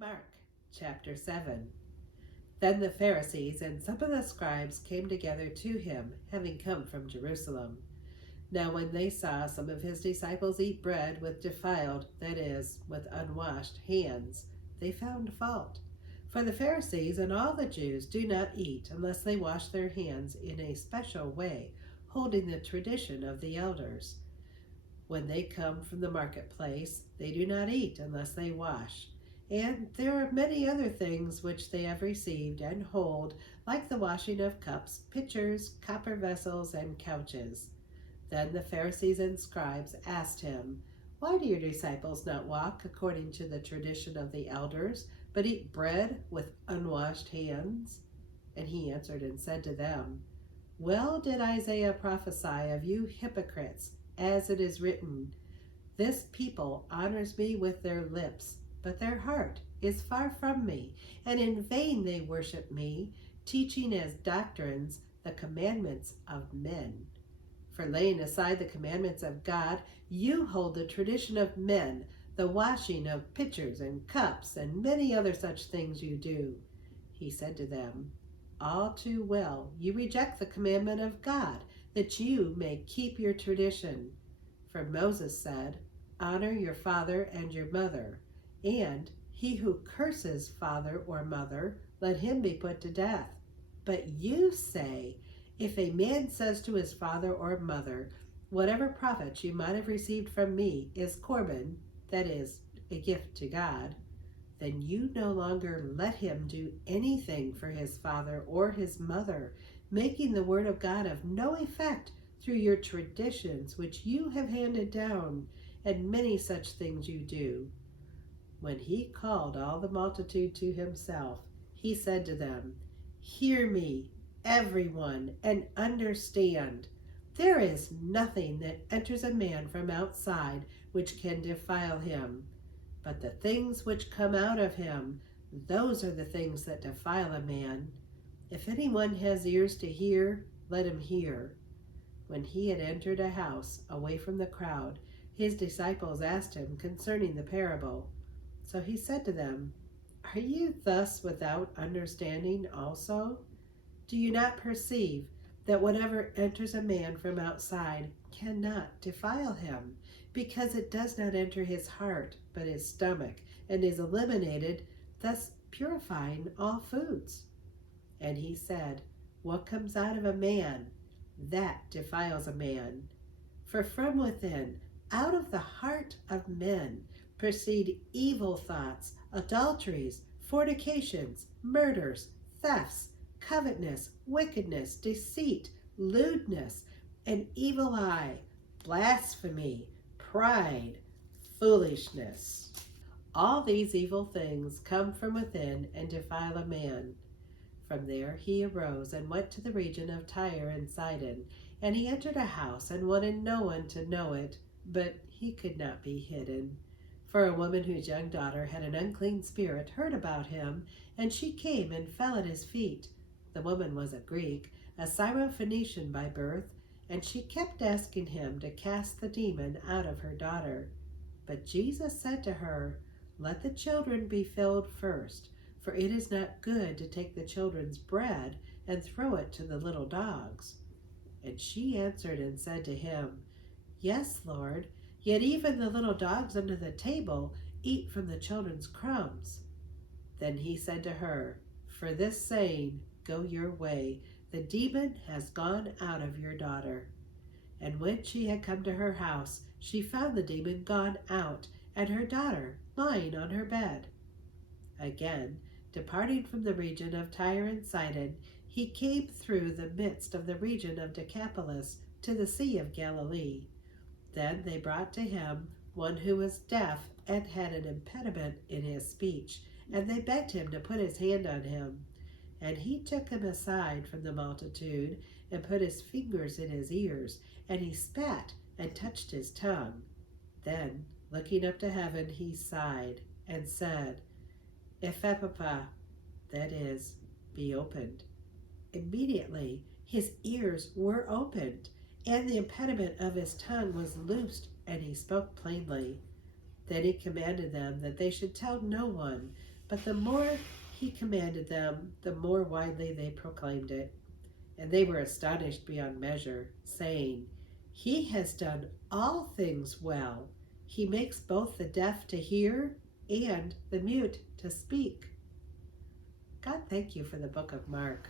Mark chapter 7. Then the Pharisees and some of the scribes came together to him, having come from Jerusalem. Now when they saw some of his disciples eat bread with defiled, that is, with unwashed hands, they found fault. For the Pharisees and all the Jews do not eat unless they wash their hands in a special way, holding the tradition of the elders. When they come from the marketplace, they do not eat unless they wash. And there are many other things which they have received and hold, like the washing of cups, pitchers, copper vessels, and couches. Then the Pharisees and scribes asked him, "Why do your disciples not walk according to the tradition of the elders, but eat bread with unwashed hands?" And he answered and said to them, "Well did Isaiah prophesy of you hypocrites, as it is written, 'This people honors me with their lips, but their heart is far from me, and in vain they worship me, teaching as doctrines the commandments of men.' For laying aside the commandments of God, you hold the tradition of men, the washing of pitchers and cups, and many other such things you do." He said to them, "All too well, you reject the commandment of God, that you may keep your tradition. For Moses said, 'Honor your father and your mother,' and 'He who curses father or mother, let him be put to death.' But you say, 'If a man says to his father or mother, whatever profit you might have received from me is Corban, that is, a gift to God,' then you no longer let him do anything for his father or his mother, making the word of God of no effect through your traditions which you have handed down, and many such things you do." When he called all the multitude to himself, he said to them, "Hear me, everyone, and understand. There is nothing that enters a man from outside which can defile him. But the things which come out of him, those are the things that defile a man. If anyone has ears to hear, let him hear." When he had entered a house away from the crowd, his disciples asked him concerning the parable. So he said to them, "Are you thus without understanding also? Do you not perceive that whatever enters a man from outside cannot defile him, because it does not enter his heart, but his stomach, and is eliminated, thus purifying all foods?" And he said, "What comes out of a man, that defiles a man. For from within, out of the heart of men, proceed evil thoughts, adulteries, fornications, murders, thefts, covetousness, wickedness, deceit, lewdness, an evil eye, blasphemy, pride, foolishness. All these evil things come from within and defile a man." From there he arose and went to the region of Tyre and Sidon, and he entered a house and wanted no one to know it, but he could not be hidden. For a woman whose young daughter had an unclean spirit heard about him, and she came and fell at his feet. The woman was a Greek, a Syrophoenician by birth, and she kept asking him to cast the demon out of her daughter. But Jesus said to her, "Let the children be filled first, for it is not good to take the children's bread and throw it to the little dogs." And she answered and said to him, "Yes, Lord, yet even the little dogs under the table eat from the children's crumbs." Then he said to her, "For this saying, go your way, the demon has gone out of your daughter." And when she had come to her house, she found the demon gone out, and her daughter lying on her bed. Again, departing from the region of Tyre and Sidon, he came through the midst of the region of Decapolis to the Sea of Galilee. Then they brought to him one who was deaf and had an impediment in his speech, and they begged him to put his hand on him. And he took him aside from the multitude, and put his fingers in his ears, and he spat and touched his tongue. Then, looking up to heaven, he sighed and said, "Ephphatha," that is, be opened. Immediately his ears were opened, and the impediment of his tongue was loosed, and he spoke plainly. Then he commanded them that they should tell no one, But the more he commanded them, the more widely they proclaimed it. And they were astonished beyond measure, saying, "He has done all things well. He makes both the deaf to hear and the mute to speak." God, thank you for the book of Mark.